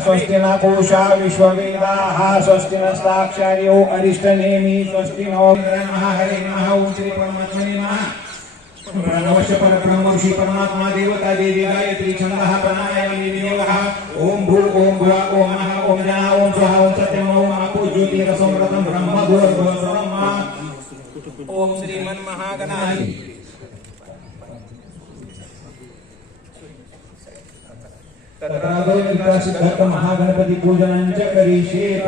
स्वस्ति न कोशा विश्ववेदाः स्वस्ति नस्ताक्षर्यो अरिष्टनेमि स्वस्ति नो नमः हरे नमः ओम श्री परमात्मने नमः प्रणवश्य परब्रह्म श्री परमात्मा देवता देवी गायत्री छन्दः प्राणायामि विनियोगः ॐ भू ओम भुव ओम नमः ओम जना ओम स्वाहा ओम सत्यम ओम आपो ज्योतिरसंव्रतं ब्रह्म गुरुर्ब्रह्मा ओम श्रीमन्महागणाय सिद्धार्थ महागणपती पूजनं च करिष्येत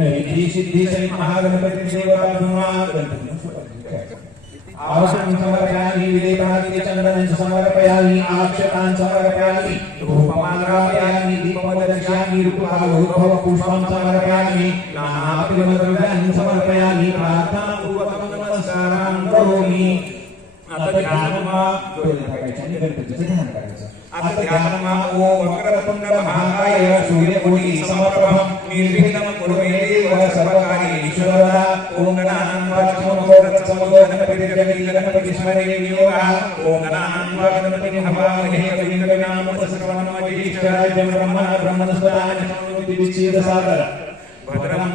रिद्धी सिद्धी सहित महागणपती देवता आवसनं समर्पयामि विलेपादिते चन्दनं समर्पयामि आक्षतान् समर्पयामि धूपमाग्रापयामि दीपं दर्शयामि ऋतुकालोद्भव पुष्पं समर्पयामि नानाप्रियमद्रव्यान् समर्पयामि प्रार्थनापूर्वकं नमस्कारान् करोमि आता ध्यानमा गणपतीचं ध्यान करायचं అత్యాత్మానవో వక్రతుండ మహాకాయ సూర్యకోటి సమప్రభం నిర్విఘ్నం కురుమే దేవ సర్వకార్యేషు ఓం గణానం వాచమో గోరత్సమో గణపతి జగతి గణపతి స్మరే వినియోగ ఓం గణానం వాచమతి హవామహే కవింద్ర నామ సర్వనమజిష్టాయ బ్రహ్మ బ్రహ్మస్వరాన విచ్ఛేద సాగర భద్రం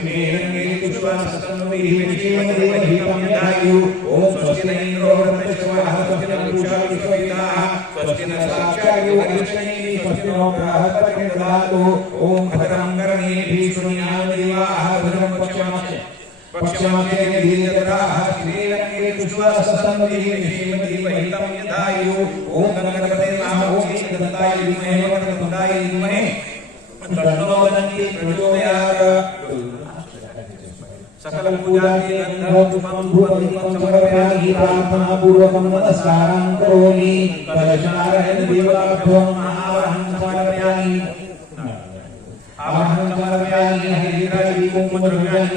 भद्रं पश्यमाक्षे विजयपुत्राः श्रीरङ्गे पुष्पासस्तन्वैः विजयदेवहितं यदायु ॐ स्वस्ति न इन्द्रो वृद्धश्रवः स्वस्ति न पूषा विश्वविदाः स्वस्ति न साक्षायो अरिष्टैः स्वस्ति नो बृहस्पतिर्दधातु ॐ भद्रं गणेभि शृणुयाम देवाः भद्रं पश्यमाक्षे पक्षमध्ये धीरतराः श्रीरङ्गे पुष्पासस्तन्वैः विजयदेवहितं यदायु ॐ गणपते नमः ॐ एकदन्ताय विद्महे वक्रतुण्डाय धीमहि तन्नो दन्ति प्रचोदयात् सकल पूजाते गन्धपुष्पं धूपदीपं समर्पयामि। प्रार्थनापूर्वकं नमस्कारं करोमि। कलशनारायण देवताभ्यो महावरं समर्पयामि। आवाहनं समर्पयामि हरिद्रादीपं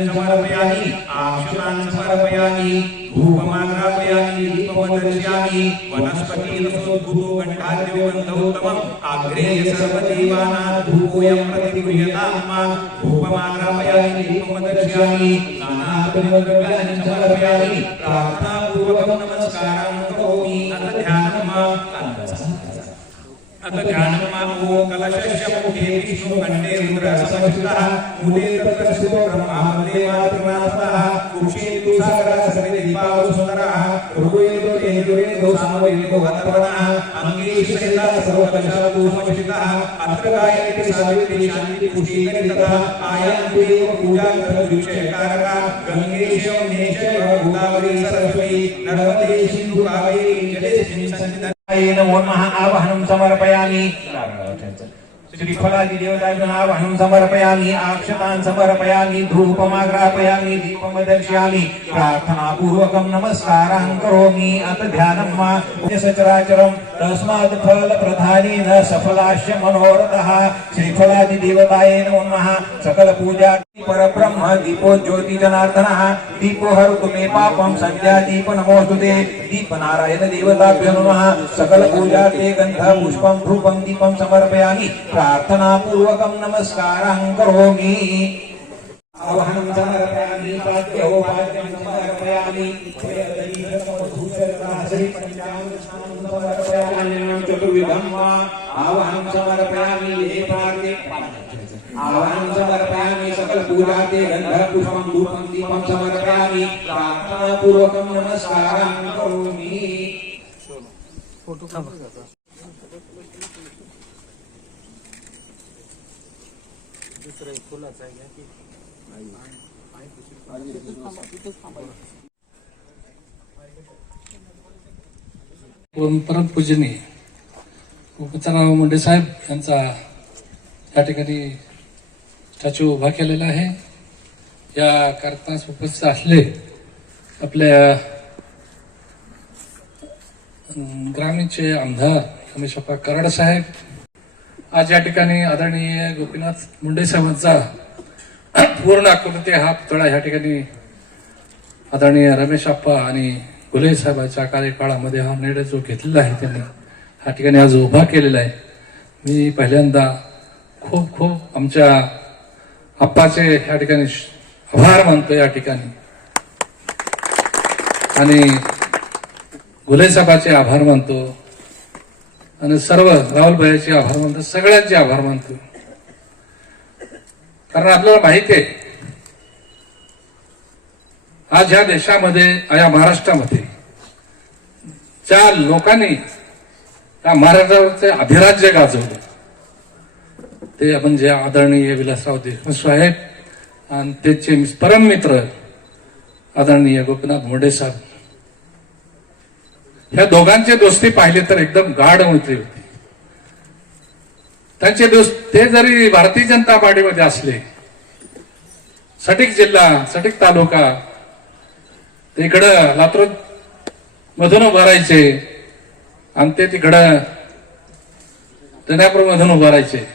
समर्पयामि आक्षतान् समर्पयामि धूपमाग्रापयामि दीपं दर्शयामि वनस्पतिरसोद्भूतो गण्डाद्यो गन्धोत्तमम् अग्रेय सर्वदेवानां धूपोऽयं प्रतिगृह्यताम् धूपमाग्रापयामि दीपं दर्शयामि नानापरिमलद्रव्याणि समर्पयामि प्रार्थनापूर्वकं नमस्कारं करोमि अथ ध्यानम् अथ ध्यानमानो कलशस्य मुखे विष्णुकण्ठे रुद्रसमस्थितः मूले तत्र स्थितो ब्रह्मा देवात्मनाथः कुक्षे तु सागरसरिते दीपावसुन्दरः ऋग्वेदो यजुर्वेदो सामवेदो अथर्वणः अङ्गे सहितः सर्वकलशादो समस्थितः अत्र गायत्री सावित्री शान्ति पुष्टिकरी तथा आयान्ति देव पूजा विषयकारका गङ्गे शौनेश गोदावरी सरस्वती नर्मदे सिन्धु कावेरी जलेस्मिन् सन्निधि नमो नमः आवाहनं समर्पयामि श्रीफलादि देवताभ्यः आवाहनं समर्पयामि अक्षतान् समर्पयामि धूपमाग्रापयामि दीपं दर्शयामि प्रार्थनापूर्वकं नमस्कारान् करोमि अथ ध्यानं मा सचराचरं तस्मात् फलप्रधानेन सफलाश्च मनोरथः श्रीफलादि देवताय नमो। नमः सकलपूजा परब्रह्म दीपो ज्योति जनार्दनः दीपो हरतु मे पापं सद्या दीप नमोऽस्तु ते। दीप नारायण देवताभ्यो नमः। सकल पूजा ते गन्ध पुष्पं दीपं समर्पयामि। प्रार्थनापूर्वकं नमस्कारं करोमि। आवाहनं समर्पयामि पाद्योपाद्यं समर्पयामि। चतुर्विधं वा आवाहनं समर्पयामि लेपार्थे आवाहनं समर्पयामि सकल पूजाते गन्ध पुष्पं धूपं दीपं समर्पयामि प्रार्थनापूर्वकं नमस्कारं करोमि। परम पूजनीय उपचाराव मुंडे साहेब यांचा या ठिकाणी स्टॅच्यू उभा केलेला आहे. या करतास उपस्थित असले आपल्या ग्रामीणचे आमदार रमेश कराड साहेब आज या ठिकाणी आदरणीय गोपीनाथ मुंडे साहेबांचा पूर्ण आकृती हा पुतळा या ठिकाणी आदरणीय रमेश अप्पा आणि घुले साहेबांच्या कार्यकाळामध्ये हा निर्णय जो घेतलेला आहे त्यांनी. हा ठिकाणी आज उभा केलेला आहे. मी पहिल्यांदा खूप खूप आमच्या आप्पाचे ह्या ठिकाणी आभार मानतो या ठिकाणी. आणि घुले आभार मानतो. आणि सर्व राहुल भैयाचे आभार मानतो. सगळ्यांचे आभार मानतो. कारण आपल्याला माहिती आहे आज ह्या देशामध्ये या महाराष्ट्रामध्ये ज्या लोकांनी त्या महाराष्ट्रावरचे अभिराज्य गाजवलं. ते म्हणजे आदरणीय विलासराव देशमुख साहेब आणि त्याचे परम मित्र आदरणीय गोपीनाथ मोडे साहेब. ह्या दोघांची दोस्ती पाहिली तर एकदम गाढ मैत्री होती. त्यांचे दोस्त ते जरी भारतीय जनता पार्टीमध्ये असले सटिक जिल्हा सटिक तालुका ते इकडं लातूर मधून उभारायचे आणि ते तिकडं दन्यापूर मधून उभं राहायचे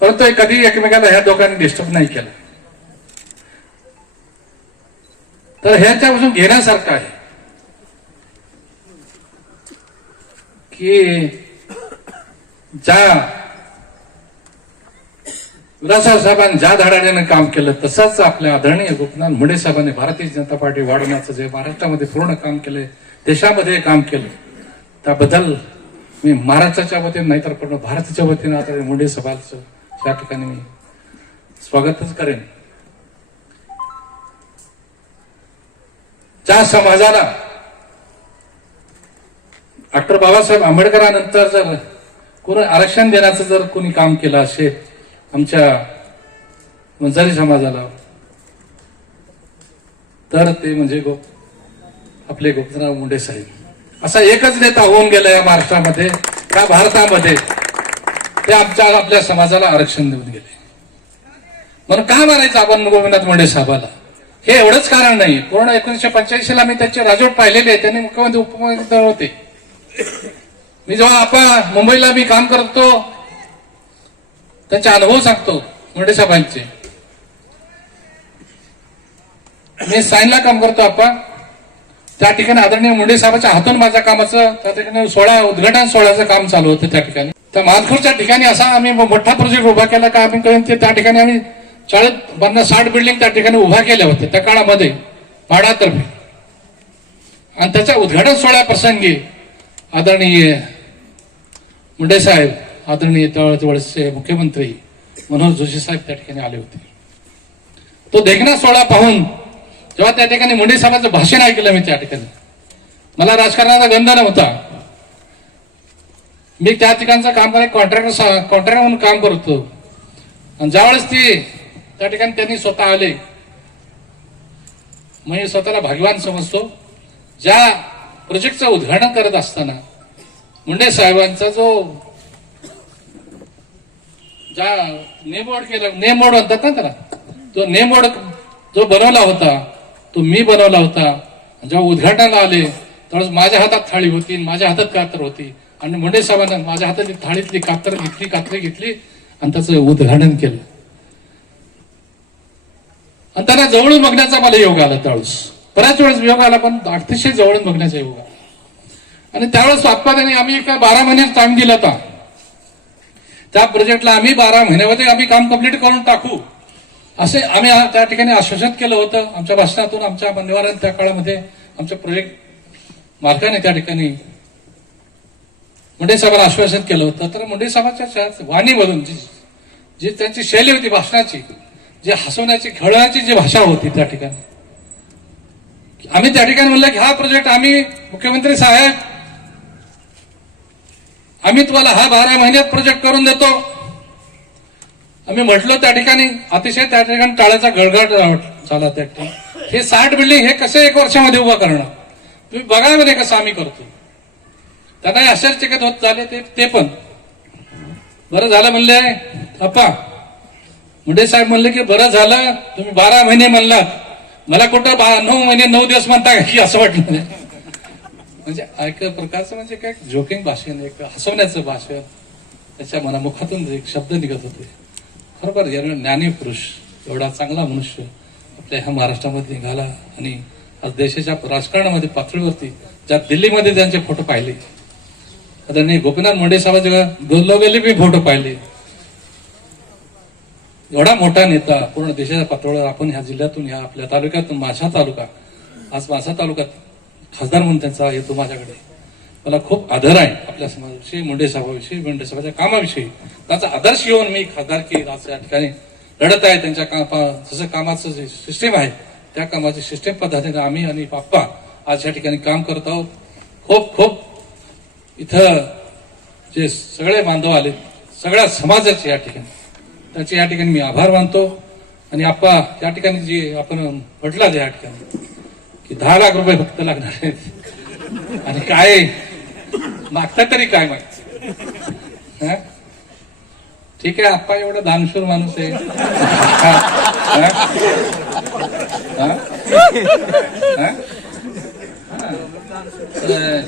परंतु कधी एकमेकाला ह्या दोघांनी डिस्टर्ब नाही केलं. तर ह्याच्यापासून घेण्यासारखं आहे. की ज्या विलासराव साहेबांनी ज्या धडाड्याने काम केलं तसंच आपल्या आदरणीय गोपीनाथ मुंडे साहेबांनी भारतीय जनता पार्टी वाढवण्याचं जे महाराष्ट्रामध्ये पूर्ण काम केले देशामध्ये काम केलं त्याबद्दल मी महाराष्ट्राच्या वतीने नाहीतर पण भारताच्या वतीने आता मुंडे सभाचं त्या ठिकाणी मी स्वागतच करेन. ज्या समाजाला डॉक्टर बाबासाहेब आंबेडकरानंतर जर कोणी आरक्षण देण्याचं जर कोणी काम केलं असेल आमच्या वंजारी समाजाला तर ते म्हणजे गो आपले गोपीनाथ मुंडे साहेब. असा एकच नेता होऊन गेला या महाराष्ट्रामध्ये या भारतामध्ये. ते आमच्या आपल्या समाजाला आरक्षण देऊन गेले. म्हणून का मारायचं आपण गोविंदनाथ मुंडे साहेबाला? हे एवढंच कारण नाही. पूर्ण एकोणीशे पंच्याऐंशी ला मी त्याचे राजवट पाहिलेले आहे त्यांनी मुख्यमंत्री उपमुख्यमंत्री होते. मी जेव्हा आपण मुंबईला मी काम करतो त्यांचे अनुभव सांगतो मुंडे साहेबांचे. मी साईनला काम करतो आपण त्या ठिकाणी आदरणीय मुंडे साहेबांच्या हातून माझ्या कामाचं त्या ठिकाणी सोळा उद्घाटन सोहळ्याचं काम चालू होतं त्या ठिकाणी. तर मानखूरच्या ठिकाणी असा आम्ही मोठा प्रोजेक्ट उभा केला का आम्ही करून ते त्या ठिकाणी आम्ही चाळीस पन्नास साठ बिल्डिंग त्या ठिकाणी उभा केल्या होत्या त्या काळामध्ये पाडातर्फे. आणि त्याच्या उद्घाटन सोहळ्या प्रसंगी आदरणीय मुंडे साहेब आदरणीय तळजवळचे मुख्यमंत्री मनोहर जोशी साहेब त्या ठिकाणी आले होते. तो देखना सोहळा पाहून जेव्हा त्या ठिकाणी मुंडे साहेबांचं भाषण ऐकलं मी त्या ठिकाणी. मला राजकारणाचा गंध नव्हता. मी त्या ठिकाणचं काम करायला कॉन्ट्रॅक्टर कॉन्ट्रॅक्टर म्हणून काम करतो आणि ज्यावेळेस ती त्या ठिकाणी त्यांनी स्वतः आले मी स्वतःला भाग्यवान समजतो. ज्या प्रोजेक्टचं उद्घाटन करत असताना मुंडे साहेबांचा जो ज्या नेमोड केला नेमोड म्हणतात ना त्याला तो नेमोड जो बनवला होता तो मी बनवला होता. जेव्हा उद्घाटनाला आले त्यावेळेस माझ्या हातात थाळी होती आणि माझ्या हातात कातर होती. आणि मुंडे साहेबांना माझ्या हातातली थाळीतली कातर घेतली कात्री घेतली आणि त्याचं उद्घाटन केलं. आणि त्यांना जवळून बघण्याचा मला योग आला त्यावेळेस. बऱ्याच वेळेस योग आला पण अतिशय जवळून बघण्याचा योग आला. आणि त्यावेळेस स्वात्पादाने आम्ही एका बारा महिने टाइम दिला होता. त्या प्रोजेक्टला आम्ही बारा महिन्यामध्ये आम्ही काम कंप्लीट करून टाकू. असे आम्ही त्या ठिकाणी आश्वासन केलं होतं. आमच्या भाषणातून आमच्या मान्यवरांनी त्या काळामध्ये आमच्या प्रोजेक्ट मालकाने त्या ठिकाणी मुंडे साहेबांना आश्वासन केलं होतं. तर मुंडे साहेबांच्या वाणीमधून जी जी त्यांची शैली होती भाषणाची जी हसवण्याची खेळण्याची जी भाषा होती त्या ठिकाणी. आम्ही त्या ठिकाणी म्हणलं की हा प्रोजेक्ट आम्ही मुख्यमंत्री साहेब आम्ही तुम्हाला हा बारा महिन्यात प्रोजेक्ट करून देतो. आम्ही म्हटलो त्या ठिकाणी अतिशय त्या ठिकाणी टाळ्याचा गळगट झाला त्या ठिकाणी. हे साठ बिल्डिंग हे कसे एक वर्षामध्ये उभा करणार? तुम्ही बघा म्हणे कसं आम्ही करतो त्यांना आश्चर्यचकित होत झाले ते ते पण. बरं झालं म्हणले अप्पा मुंडे साहेब म्हणले की बरं झालं तुम्ही बारा महिने म्हणला मला कुठं बा नऊ महिने नऊ दिवस म्हणता की असं वाटलं म्हणजे एक प्रकारचं म्हणजे काय जोकिंग भाषण एक हसवण्याचं भाषण. त्याच्या मनामुखातून एक शब्द निघत होते. खरोखर एवढा ज्ञानीपुरुष एवढा चांगला मनुष्य आपल्या ह्या महाराष्ट्रामध्ये निघाला आणि आज देशाच्या राजकारणामध्ये पातळीवरती ज्या दिल्लीमध्ये त्यांचे फोटो पाहिले. आदरणीय गोपीनाथ मुंडे साहेबांच्या बोललो गेले मी फोटो पाहिले. एवढा मोठा नेता पूर्ण देशाच्या पातळीवर आपण ह्या जिल्ह्यातून ह्या आपल्या तालुक्यातून माझा तालुका आज माझा तालुक्यात खासदार म्हणून त्यांचा येतो माझ्याकडे. मला खूप आदर आहे आपल्या समाजाविषयी मुंडे साहेबाविषयी मुंडे साहेबाच्या कामाविषयी. त्याचा आदर्श घेऊन मी खासदार की आज या ठिकाणी लढत आहे त्यांच्या कामा जसं कामाचं जे सिस्टीम आहे त्या कामाची सिस्टीम पद्धतीने आम्ही आणि बाप्पा आज या ठिकाणी काम करत आहोत. खूप खूप इथं जे सगळे बांधव आले सगळ्या समाजाचे या ठिकाणी त्याचे या ठिकाणी मी आभार मानतो. आणि आप्पा या ठिकाणी जे आपण म्हटलं या ठिकाणी की दहा लाख रुपये फक्त लागणार आहेत. आणि काय मागता तरी काय मागत? ठीक आहे आप्पा एवढा दानशूर माणूस आहे.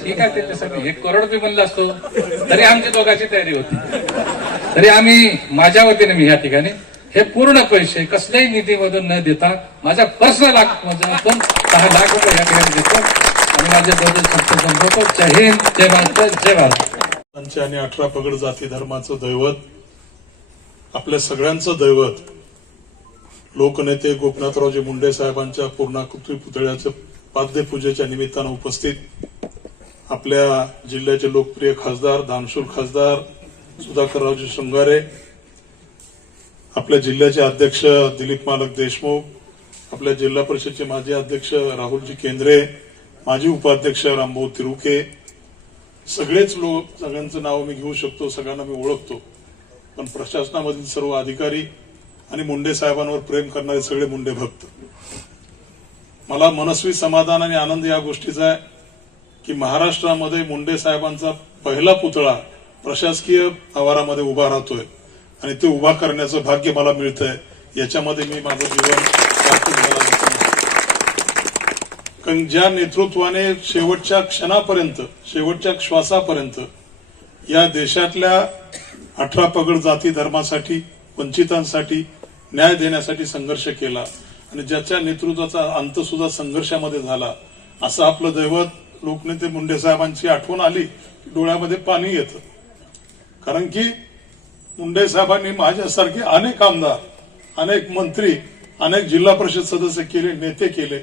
ठीक आहे त्याच्यासाठी. एक करोड रुपये म्हणलं असतो तरी आमची दोघाची तयारी होती. तरी आम्ही माझ्या वतीने मी ह्या ठिकाणी हे पूर्ण पैसे कसल्याही निधीमधून न देता माझ्या पर्सनल मधून दहा लाख रुपये या ठिकाणी देतो. माझे संपवतो जय हिंद जय महाराष्ट्र जय भारत. पंच आणि अठरा पगड जाती धर्माचं दैवत आपल्या सगळ्यांचं दैवत लोकनेते गोपनाथरावजी मुंडे साहेबांच्या पूर्णाकृती पुतळ्याचं पाद्यपूजेच्या निमित्तानं उपस्थित आपल्या जिल्ह्याचे लोकप्रिय खासदार दानशूर खासदार सुधाकररावजी शृंगारे आपल्या जिल्ह्याचे अध्यक्ष दिलीप मालक देशमुख आपल्या जिल्हा परिषदचे माजी अध्यक्ष राहुलजी केंद्रे माजी उपाध्यक्ष रामभाऊ तिरुके सगळेच लोक सगळ्यांचं नाव मी घेऊ शकतो सगळ्यांना मी ओळखतो. पण प्रशासनामधील सर्व अधिकारी आणि मुंडे साहेबांवर प्रेम करणारे सगळे मुंडे भक्त. मला मनस्वी समाधान आणि आनंद या गोष्टीचा आहे की महाराष्ट्रामध्ये मुंडे साहेबांचा पहिला पुतळा प्रशासकीय आवारामध्ये उभा राहतोय आणि ते उभा करण्याचं भाग्य मला मिळतंय. याच्यामध्ये मी माझं जीवन कारण ज्या नेतृत्वाने शेवटच्या क्षणापर्यंत शेवटच्या श्वासापर्यंत या देशातल्या अठरा पगड जाती धर्मासाठी वंचितांसाठी न्याय देण्यासाठी संघर्ष केला आणि ज्याच्या नेतृत्वाचा अंत सुद्धा संघर्षामध्ये झाला असं आपलं दैवत लोकनेते मुंडे साहेबांची आठवण आली की डोळ्यामध्ये पाणी येतं. कारण की मुंडे साहेबांनी माझ्यासारखे अनेक आमदार अनेक मंत्री अनेक जिल्हा परिषद सदस्य केले नेते केले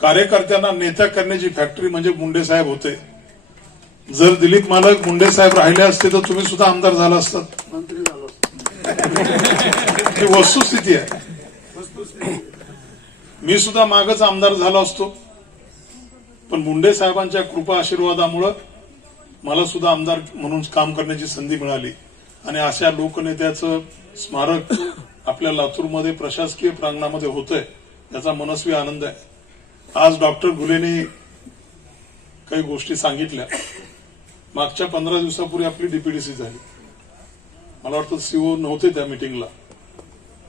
कार्यकर्त्यांना नेत्या करण्याची फॅक्टरी म्हणजे मुंडे साहेब होते. जर दिलीप मालक मुंडे साहेब राहिले असते तर तुम्ही सुद्धा आमदार झाला असतात ही वस्तुस्थिती आहे. मी सुद्धा मागच आमदार झालो असतो. पण मुंडे साहेबांच्या कृपा आशीर्वादामुळं मला सुद्धा आमदार म्हणून काम करण्याची संधी मिळाली. आणि अशा लोकनेत्याचं स्मारक आपल्या लातूरमध्ये प्रशासकीय प्रांगणामध्ये होतंय याचा मनस्वी आनंद आहे. आज डॉक्टर गुलेनी काही गोष्टी सांगितल्या. मागच्या पंधरा दिवसापूर्वी आपली डीपीडीसी झाली. मला वाटतं सीओ नव्हते त्या मिटिंगला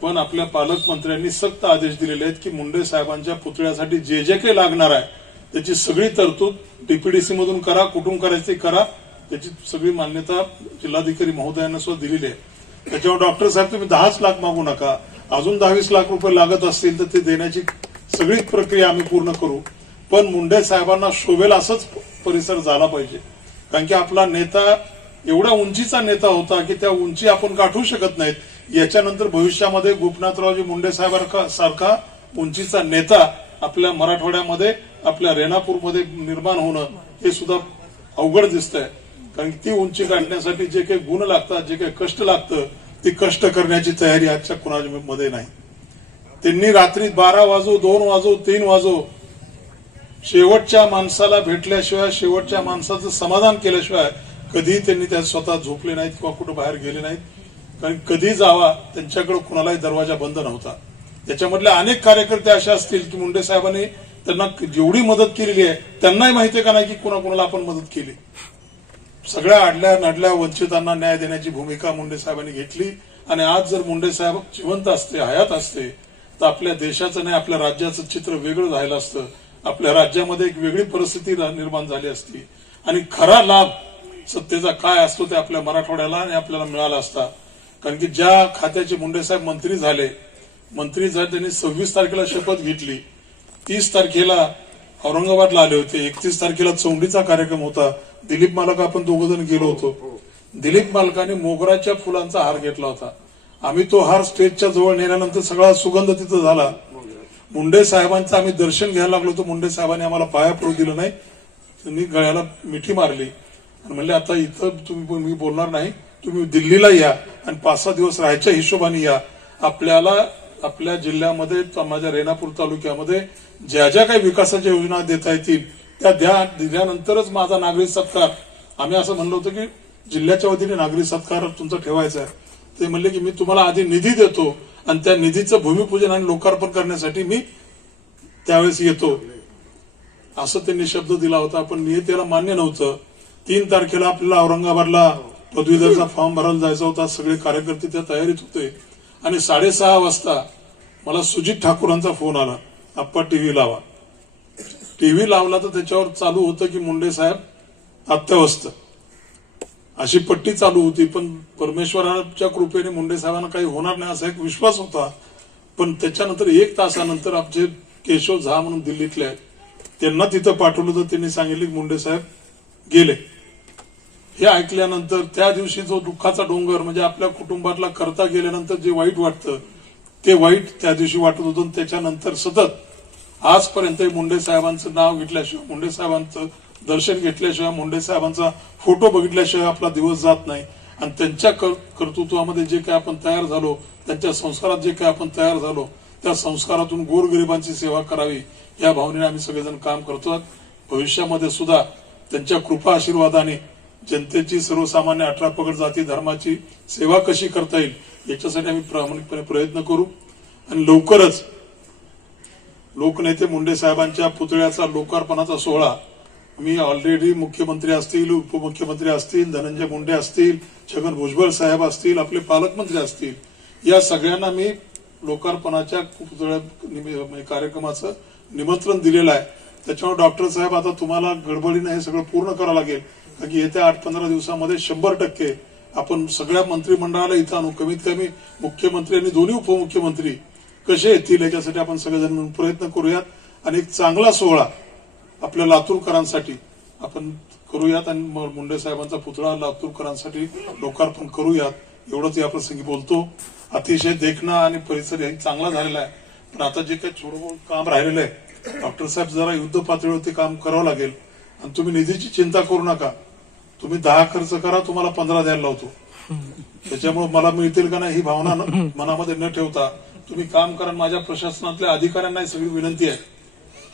पण आपल्या पालकमंत्र्यांनी सक्त आदेश दिलेले आहेत की मुंडे साहेबांच्या पुतळ्यासाठी जे जे काही लागणार आहे त्याची सगळी तरतूद डीपीडीसी मधून करा कुठून करायची करा. त्याची सगळी मान्यता जिल्हाधिकारी महोदयांना सुद्धा दिलेली आहे. त्याच्यावर डॉक्टर साहेब तुम्ही दहाच लाख मागू नका. अजून दहावीस लाख रुपये लागत असतील तर ते देण्याची सगळीच प्रक्रिया आम्ही पूर्ण करू. पण मुंडे साहेबांना शोभेल असंच परिसर झाला पाहिजे. कारण की आपला नेता एवढा उंचीचा नेता होता की त्या उंची आपण गाठू शकत नाहीत. याच्यानंतर भविष्यामध्ये गोपनाथरावजी मुंडे साहेबांसारखा सारखा उंचीचा नेता आपल्या मराठवाड्यामध्ये आपल्या रेणापूरमध्ये निर्माण होणं हे सुद्धा अवघड दिसतंय. कारण की ती उंची गाठण्यासाठी जे काही गुण लागतात जे काही कष्ट लागतं ती कष्ट करण्याची तयारी आजच्या कुणामध्ये नाही. त्यांनी रात्री बारा वाजो दोन वाजो तीन वाजो शेवटच्या माणसाला भेटल्याशिवाय शेवटच्या माणसाचं समाधान केल्याशिवाय कधीही त्यांनी त्या स्वतः झोपले नाहीत किंवा कुठं बाहेर गेले नाहीत. कारण कधी जावा त्यांच्याकडे कुणालाही दरवाजा बंद नव्हता. त्याच्यामधले अनेक कार्यकर्ते असे असतील की मुंडे साहेबांनी त्यांना जेवढी मदत केलेली आहे त्यांनाही माहिती का नाही की कुणाकुणाला आपण मदत केली? सगळ्या आडल्या नडल्या वंचितांना न्याय देण्याची भूमिका मुंडे साहेबांनी घेतली. आणि आज जर मुंडे साहेब जिवंत असते हयात असते तर आपल्या देशाचं नाही आपल्या राज्याचं चित्र वेगळं राहिलं असतं. आपल्या राज्यामध्ये एक वेगळी परिस्थिती निर्माण झाली असती. आणि खरा लाभ सत्तेचा काय असतो ते आपल्या मराठवाड्याला आणि आपल्याला मिळाला असता. कारण की ज्या खात्याचे मुंडेसाहेब मंत्री झाले मंत्री झाले त्यांनी सव्वीस तारखेला शपथ घेतली. तीस तारखेला औरंगाबादला आले होते. एकतीस तारखेला चौंडीचा कार्यक्रम होता. दिलीप मालक आपण दोघ जण गेलो होतो. दिलीप मालकाने मोगराच्या फुलांचा हार घेतला होता. आम्ही तो हार स्टेजच्या जवळ नेल्यानंतर सगळा सुगंध तिथं झाला. मुंडे साहेबांचं आम्ही दर्शन घ्यायला लागलो तर मुंडे साहेबांनी आम्हाला पाया पडू दिलं नाही. त्यांनी गळ्याला मिठी मारली. आणि म्हणले आता इथं तुम्ही मी बोलणार नाही. तुम्ही दिल्लीला या आणि पाच सहा दिवस राहायच्या हिशोबाने या. आपल्याला आपल्या जिल्ह्यामध्ये माझ्या रेणापूर तालुक्यामध्ये ज्या ज्या काही विकासाच्या योजना देता येतील त्या द्या. दिल्यानंतरच माझा नागरिक सत्कार. आम्ही असं म्हणलं होतं की जिल्ह्याच्या वतीने नागरिक सत्कार तुमचा ठेवायचा आहे. ते म्हणले की मी तुम्हाला आधी निधी देतो आणि त्या निधीचं भूमिपूजन आणि लोकार्पण करण्यासाठी मी त्यावेळेस येतो. असं त्यांनी शब्द दिला होता पण नियतीला मान्य नव्हतं. तीन तारखेला आपल्याला औरंगाबादला पदवीधरचा फॉर्म भरायला जायचा होता सगळे कार्यकर्ते त्या तयारीत होते. आणि साडेसहा वाजता मला सुजित ठाकूरांचा फोन आला. आप्पा टीव्ही लावा. टीव्ही लावला तर त्याच्यावर चालू होतं की मुंडे साहेब अत्यवस्थ. अशी पट्टी चालू होती पण परमेश्वराच्या कृपेने मुंडे साहेबांना काही होणार नाही असा एक विश्वास होता. पण त्याच्यानंतर एक तासानंतर आमचे केशव झा म्हणून दिल्लीतले आहेत त्यांना तिथं पाठवलं तर त्यांनी सांगितले मुंडे साहेब गेले. हे ऐकल्यानंतर त्या दिवशी जो दुःखाचा डोंगर म्हणजे आपल्या कुटुंबातला करता गेल्यानंतर जे वाईट वाटतं ते वाईट त्या दिवशी वाटत होतं त्याच्यानंतर सतत आजपर्यंत मुंडे साहेबांचं नाव घेतल्याशिवाय मुंडे साहेबांचं दर्शन घेतल्याशिवाय मुंडे साहेबांचा फोटो बघितल्याशिवाय आपला दिवस जात नाही. आणि त्यांच्या कर्तृत्वामध्ये जे काही आपण तयार झालो त्यांच्या संस्कारात जे काही आपण तयार झालो त्या संस्कारातून गोरगरिबांची सेवा करावी या भावनेने आम्ही सगळेजण काम करतो. भविष्यामध्ये सुद्धा त्यांच्या कृपा आशीर्वादाने जनतेची सर्वसामान्य अठरा पगड जाती धर्माची सेवा कशी करता येईल याच्यासाठी आम्ही प्रामाणिकपणे प्रयत्न करू. आणि लवकरच लोकनेते मुंडे साहेबांच्या पुतळ्याचा लोकार्पणाचा सोहळा मी ऑलरेडी मुख्यमंत्री असतील उपमुख्यमंत्री असतील धनंजय मुंडे असतील छगन भुजबळ साहेब असतील आपले पालकमंत्री असतील. या सगळ्यांना मी लोकार्पणाच्या म्हणजे कार्यक्रमाचं निमंत्रण दिलेलं आहे. त्याच्यामुळे डॉक्टर साहेब आता तुम्हाला गडबडीनं हे सगळं पूर्ण करावं लागेल. कारण की येत्या आठ पंधरा दिवसामध्ये शंभर टक्के आपण सगळ्या मंत्रिमंडळाला इथं आणू. कमीत कमी मुख्यमंत्री आणि दोन्ही उपमुख्यमंत्री कसे येतील याच्यासाठी आपण सगळेजण प्रयत्न करूयात. आणि एक चांगला सोहळा आपल्या लातूरकरांसाठी आपण करूयात आणि मुंडे साहेबांचा पुतळा लातूरकरांसाठी लोकार्पण करूयात. एवढंच या प्रसंगी बोलतो. अतिशय देखणा आणि परिसर हे चांगला झालेला आहे. पण आता जे काही छोडं काम राहिलेलं आहे डॉक्टर साहेब जरा युद्ध पातळीवरती काम करावं लागेल. आणि तुम्ही निधीची चिंता करू नका. तुम्ही दहा खर्च करा तुम्हाला पंधरा द्यायला लावतो. त्याच्यामुळे मला मिळतील का नाही ही भावना मनामध्ये न ठेवता तुम्ही काम करा माझ्या प्रशासनातल्या अधिकाऱ्यांना सगळी विनंती आहे.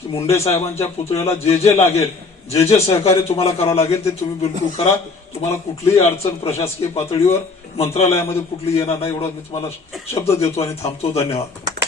की मुंडे साहेबांच्या पुतळ्याला जे जे लागेल जे जे सहकार्य तुम्हाला करावं लागेल ते तुम्ही बिलकुल करा. तुम्हाला कुठलीही अडचण प्रशासकीय पातळीवर मंत्रालयामध्ये कुठली येणार नाही एवढा मी तुम्हाला शब्द देतो आणि थांबतो. धन्यवाद.